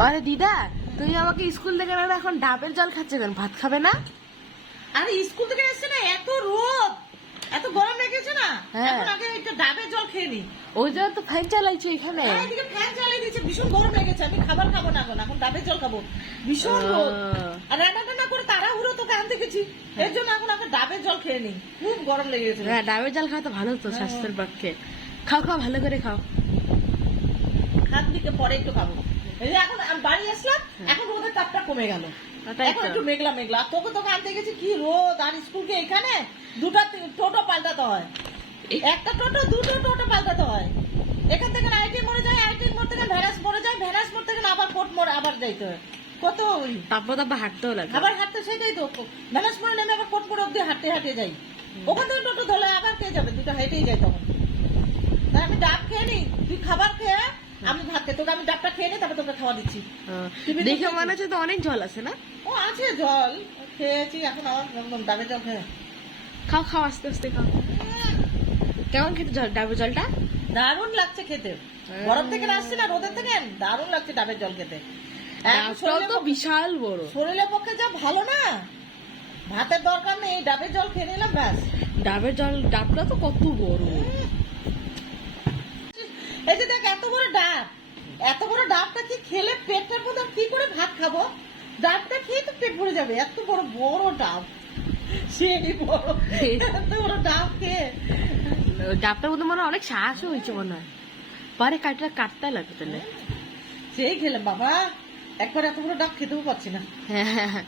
আরে দিদা, তুমি আমাকে স্কুল থেকে না এখন ডাবের জল খাচ্ছে কেন? ভাত খাবে না? আরে স্কুল থেকে এসছে না, এত রোদ, এত গরম লেগেছে না, হ্যাঁ। এখন আগে একটা ডাবের জল খেয়ে নি। ওই জন্য তো ফ্যান চালাইছো এখানে। এদিকে ফ্যান চালিয়ে দিয়েছে, ভীষণ গরম লেগেছে, আমি খাবার খাবো না, এখন ডাবের জল খাবো, ভীষণ রোদ। আর রান্না টান্না করে তাড়াহুড়ো তোকে আনতে গেছি, এর জন্য এখন আগে ডাবের জল খেয়ে নি, খুব গরম লেগেছে। হ্যাঁ, ডাবের জল খাওয়া তো ভালো তো স্বাস্থ্যের পক্ষে। খাও খাও, ভালো করে খাও। হাত দিকে পরে একটু খাবো। এই যে এখন আমি বাড়ি আসলাম, এখন রোদের তাপটা কমে গেল, ওটাই এখন তো। একটু মেঘলা মেঘলা। তোকে আনতে গেছি, কি রোদ, আর স্কুলকে এখানে দুটা টোটো পাল্টাতে হয়, একটা টোটো দুটো টোটো পাল্টাতে হয়। এখান থেকে আইটি মোড়ে যায়, আইটি মোড় থেকে ভ্যারাস মোড়ে যায়, ভ্যারাস মোড় থেকে আবার কোট মোড়ে আবার যাইতে হয়। কত ওই তারপর তারপর হাঁটতেও লাগে। আবার হাঁটতে, সেটাই তো, ভ্যারাস মোড়ে নেমে আবার কোট মোড়ে অব্দি হাঁটতে হাঁটে যাই, ওখান থেকে টোটো ধরলে আবার কে যাবে, দুটো হেঁটেই যায় তখন। তাই আমি ডাব খেয়ে নি, তুই খাবার খেয়ে আমি ভাত খেয়ে, তোকে আমি ডাবটা খেয়ে নি, তারপর তোকে খাওয়া দিচ্ছি। দেখে মনে হচ্ছে তো অনেক জল আছে না? ও আছে জল, খেয়েছি, এখন আমার একদম ডাবের জল খেয়ে। খাও খাও, আস্তে আস্তে খাও। কেমন খেতে জল, ডাবের জলটা? দারুণ লাগছে খেতে, গরম থেকে আসছে না, রোদের থেকে দারুণ লাগছে ডাবের জল খেতে। ডাবটাও তো বিশাল বড়। শরীরের পক্ষে যা ভালো না, ভাতের দরকার নেই, ডাবের জল খেয়ে নিলাম ব্যাস। ডাবের জল, ডাবটা তো কত বড়। এই যে দেখ, এত বড় ডাব, এত বড় ডাবটা কি খেলে পেটটার মধ্যে কি করে ভাত খাবো? ডাবটা খেয়ে তো পেট ভরে যাবে, এত বড় বড় ডাব, সেই বড়, এত বড় ডাব খেয়ে। ডাবটার মধ্যে মনে হয় অনেক সাহসও হয়েছে মনে হয়। পরে কাটতে লাগবে তাহলে। সেই খেলাম বাবা, একবার এত বড় ডাব খেতেও পাচ্ছি না। হ্যাঁ